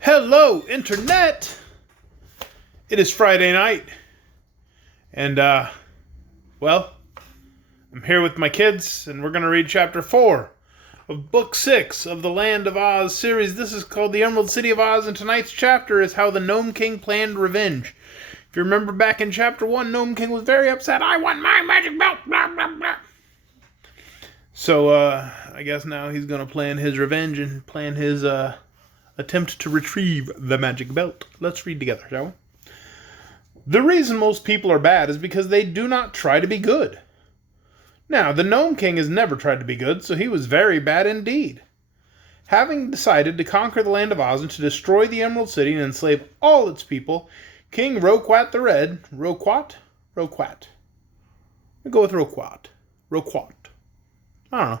Hello, Internet! It is Friday night, and, well, I'm here with my kids, and we're going to read Chapter 4 of Book 6 of the Land of Oz series. This is called The Emerald City of Oz, and tonight's chapter is how the Gnome King planned revenge. If you remember back in Chapter 1, Gnome King was very upset. I want my magic belt! Blah, blah, blah. So, I guess now he's going to plan his revenge and plan his, attempt to retrieve the magic belt. Let's read together, shall we? The reason most people are bad is because they do not try to be good. Now, the Gnome King has never tried to be good, so he was very bad indeed. Having decided to conquer the land of Oz and to destroy the Emerald City and enslave all its people, King Roquat the Red, Roquat? We'll go with Roquat. I don't know.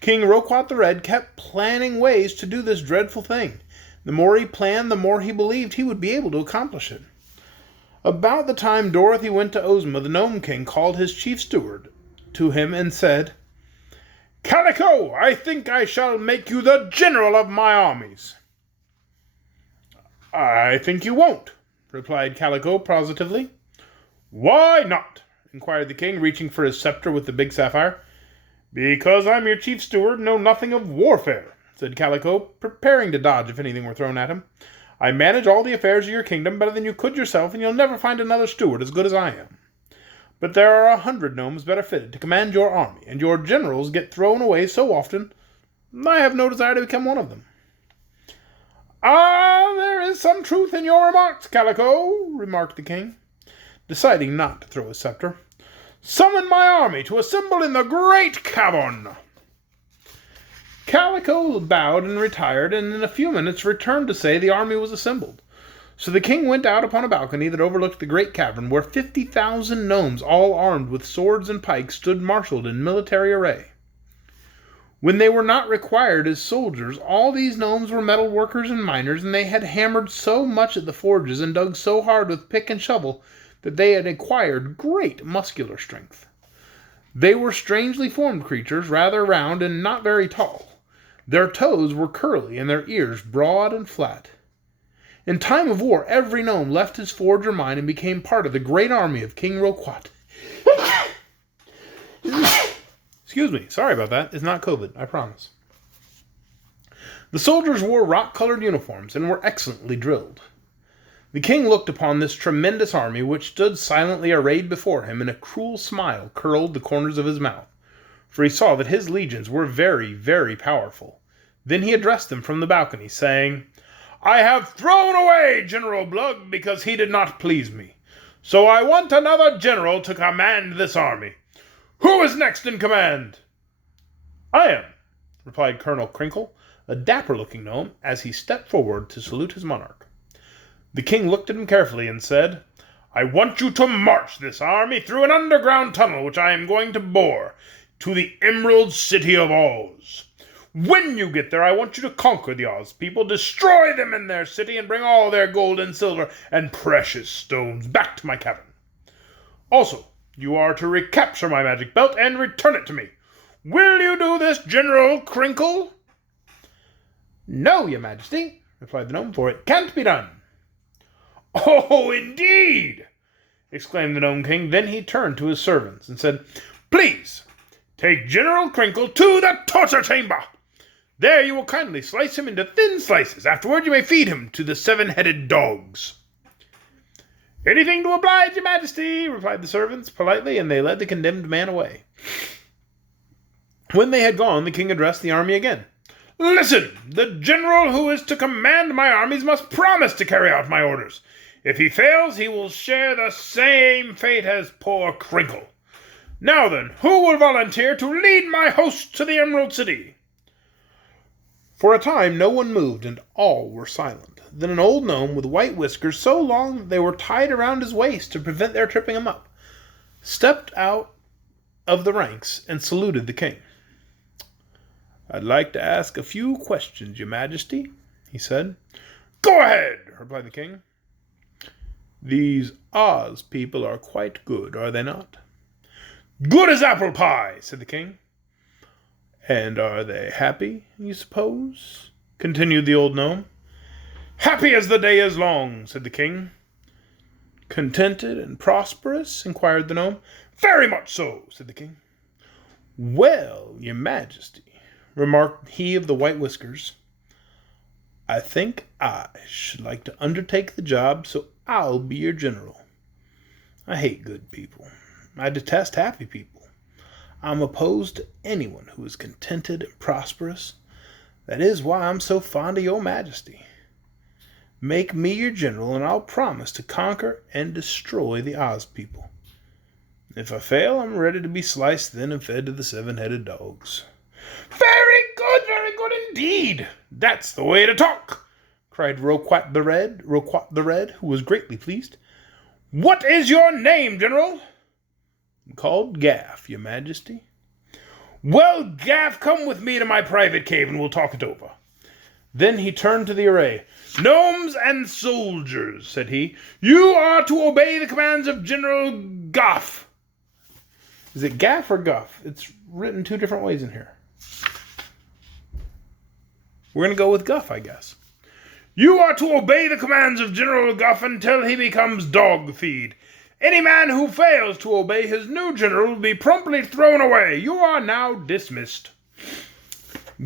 King Roquat the Red kept planning ways to do this dreadful thing. The more he planned, the more he believed he would be able to accomplish it. About the time Dorothy went to Ozma, the Gnome King called his chief steward to him and said, "Calico, I think I shall make you the general of my armies." "I think you won't," replied Calico positively. "Why not?" inquired the king, reaching for his scepter with the big sapphire. "Because I'm your chief steward and know nothing of warfare," said Calico, preparing to dodge if anything were thrown at him. "I manage all the affairs of your kingdom better than you could yourself, and you'll never find another steward as good as I am. But there are 100 gnomes better fitted to command your army, and your generals get thrown away so often, I have no desire to become one of them." "Ah, there is some truth in your remarks, Calico," remarked the king, deciding not to throw his scepter. "Summon my army to assemble in the great cavern." Calico bowed and retired, and in a few minutes returned to say the army was assembled. So the king went out upon a balcony that overlooked the great cavern, where 50,000 gnomes, all armed with swords and pikes, stood marshaled in military array. When they were not required as soldiers, all these gnomes were metal workers and miners, and they had hammered so much at the forges and dug so hard with pick and shovel that they had acquired great muscular strength. They were strangely formed creatures, rather round and not very tall. Their toes were curly and their ears broad and flat. In time of war, every gnome left his forge or mine and became part of the great army of King Roquat. Excuse me, sorry about that. It's not COVID, I promise. The soldiers wore rock-colored uniforms and were excellently drilled. The king looked upon this tremendous army, which stood silently arrayed before him, and a cruel smile curled the corners of his mouth, for he saw that his legions were very, very powerful. Then he addressed them from the balcony, saying, "I have thrown away General Blug because he did not please me. So I want another general to command this army. Who is next in command?" "I am," replied Colonel Crinkle, a dapper-looking gnome, as he stepped forward to salute his monarch. The king looked at him carefully and said, "I want you to march this army through an underground tunnel which I am going to bore to the Emerald City of Oz. When you get there, I want you to conquer the Oz people, destroy them in their city, and bring all their gold and silver and precious stones back to my cavern. Also, you are to recapture my magic belt and return it to me. Will you do this, General Crinkle?" "No, your majesty," replied the gnome, "for it can't be done." "Oh, indeed!" exclaimed the Gnome King. Then he turned to his servants and said, "Please, take General Crinkle to the torture chamber. There you will kindly slice him into thin slices. Afterward you may feed him to the 7-headed dogs." "Anything to oblige your majesty," replied the servants politely, and they led the condemned man away. When they had gone, the king addressed the army again. "Listen! The general who is to command my armies must promise to carry out my orders. If he fails, he will share the same fate as poor Crinkle. Now then, who will volunteer to lead my host to the Emerald City?" For a time no one moved, and all were silent. Then an old gnome with white whiskers so long that they were tied around his waist to prevent their tripping him up, stepped out of the ranks and saluted the king. "I'd like to ask a few questions, your majesty," he said. "Go ahead," replied the king. "These Oz people are quite good, are they not?" "Good as apple pie," said the king. "And are they happy, you suppose?" continued the old gnome. Happy as the day is long, said the king. Contented and prosperous? Inquired the gnome. Very much so, said the king. Well, your majesty, remarked he of the white whiskers, I think I should like to undertake the job, so I'll be your general. I hate good people. I detest happy people. I'm opposed to anyone who is contented and prosperous. That is why I'm so fond of your majesty. Make me your general, and I'll promise to conquer and destroy the Oz people. If I fail, I'm ready to be sliced thin and fed to the 7-headed dogs. Very good indeed. That's the way to talk, cried Roquat the Red, who was greatly pleased. What is your name, general? I'm called Gaff, your majesty. Well, Gaff, come with me to my private cave, and we'll talk it over. Then he turned to the array. Gnomes and soldiers, said he, you are to obey the commands of General Goff. Is it Gaff or Guff? It's written two different ways in here. We're going to go with Guff, I guess. You are to obey the commands of General Goff until he becomes dog feed. Any man who fails to obey his new general will be promptly thrown away. You are now dismissed.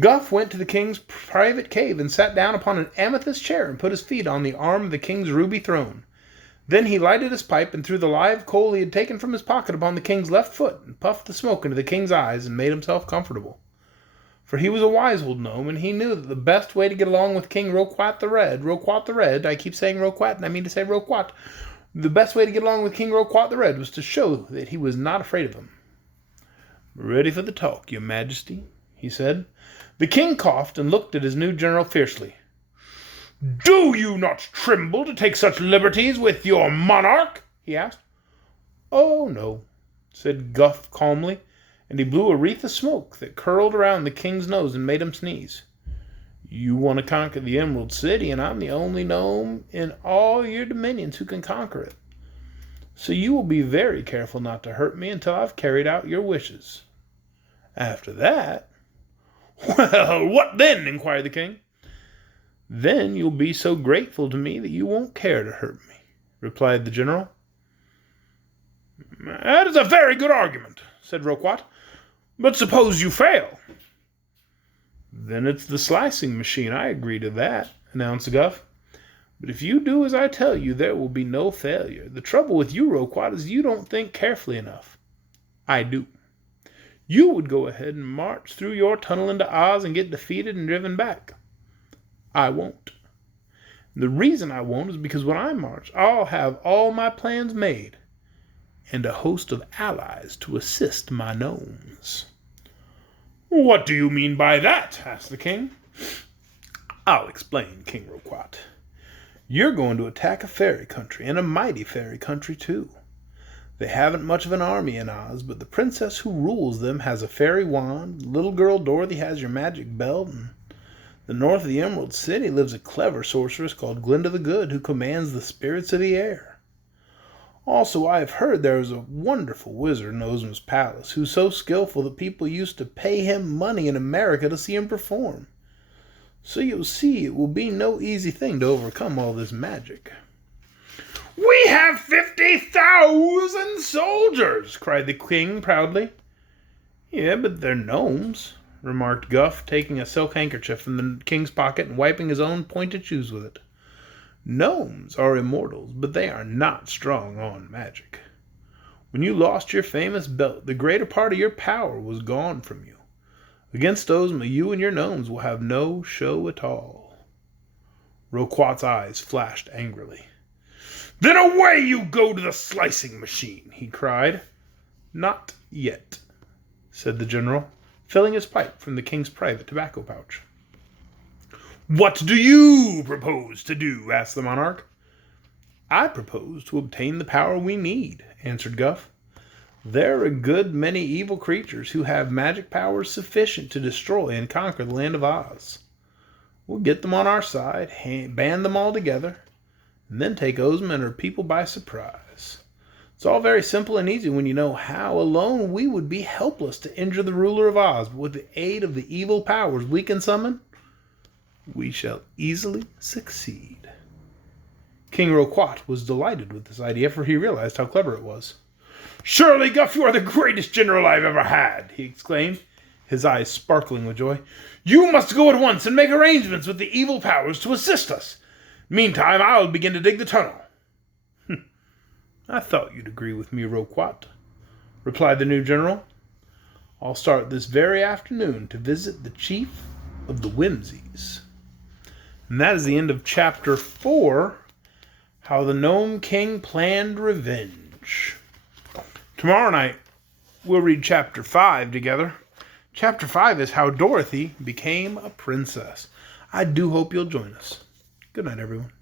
Guff went to the king's private cave and sat down upon an amethyst chair and put his feet on the arm of the king's ruby throne. Then he lighted his pipe and threw the live coal he had taken from his pocket upon the king's left foot and puffed the smoke into the king's eyes and made himself comfortable. For he was a wise old gnome, and he knew that the best way to get along with King Roquat the Red, I keep saying Roquat and I mean to say Roquat, the best way to get along with King Roquat the Red was to show that he was not afraid of him. Ready for the talk, your majesty, he said. The king coughed and looked at his new general fiercely. Do you not tremble to take such liberties with your monarch? He asked. Oh, no, said Guff calmly, and he blew a wreath of smoke that curled around the king's nose and made him sneeze. You want to conquer the Emerald City, and I'm the only gnome in all your dominions who can conquer it. So you will be very careful not to hurt me until I've carried out your wishes. After that... Well, what then? Inquired the king. Then you'll be so grateful to me that you won't care to hurt me, replied the general. That is a very good argument, said Roquat. But suppose you fail? Then it's the slicing machine. I agree to that, announced Guff. But if you do as I tell you, there will be no failure. The trouble with you, Roquat, is you don't think carefully enough. I do. You would go ahead and march through your tunnel into Oz and get defeated and driven back. I won't. The reason I won't is because when I march, I'll have all my plans made and a host of allies to assist my gnomes. What do you mean by that? Asked the king. I'll explain, King Roquat. You're going to attack a fairy country, and a mighty fairy country, too. They haven't much of an army in Oz, but the princess who rules them has a fairy wand, little girl Dorothy has your magic belt, and the north of the Emerald City lives a clever sorceress called Glinda the Good who commands the spirits of the air. Also, I have heard there is a wonderful wizard in Ozma's palace who's so skillful that people used to pay him money in America to see him perform. So you'll see it will be no easy thing to overcome all this magic. We have 50,000 soldiers, cried the king proudly. Yeah, but they're gnomes, remarked Guff, taking a silk handkerchief from the king's pocket and wiping his own pointed shoes with it. Gnomes are immortals, but they are not strong on magic. When you lost your famous belt, the greater part of your power was gone from you. Against Ozma, you and your gnomes will have no show at all. Roquat's eyes flashed angrily. Then away you go to the slicing machine, he cried. Not yet, said the general, filling his pipe from the king's private tobacco pouch. What do you propose to do? Asked the monarch. I propose to obtain the power we need, answered Guff. There are a good many evil creatures who have magic powers sufficient to destroy and conquer the land of Oz. We'll get them on our side, band them all together, and then take Ozma and her people by surprise. It's all very simple and easy when you know how. Alone we would be helpless to injure the ruler of Oz, but with the aid of the evil powers we can summon, we shall easily succeed. King Roquat was delighted with this idea, for he realized how clever it was. "Surely, Guff, you are the greatest general I've ever had," he exclaimed, his eyes sparkling with joy. "You must go at once and make arrangements with the evil powers to assist us. Meantime, I'll begin to dig the tunnel." "I thought you'd agree with me, Roquat," replied the new general. "I'll start this very afternoon to visit the chief of the Whimsies." And that is the end of Chapter 4, How the Gnome King Planned Revenge. Tomorrow night, we'll read Chapter 5 together. Chapter 5 is How Dorothy Became a Princess. I do hope you'll join us. Good night, everyone.